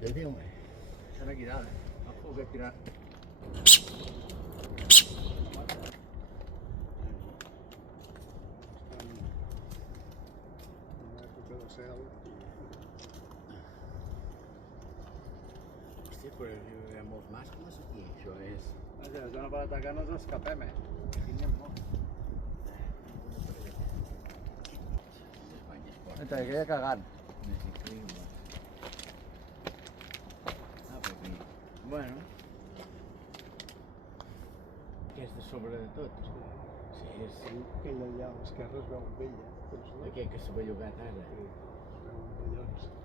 Te digo, será tirada. Ojo que tirar. Hòstia, però hi ha molts mascles aquí, això és... Vaja, la zona per atacar no ens escapem, Aquí n'hi ha molts. Entra, que queda cagant. Bueno. Que és de sobre de tot. Sí, és... Aquella allà a l'esquerra es veu vella. Aquest que s'ha bellugat ara. Sí, es veuen bellons.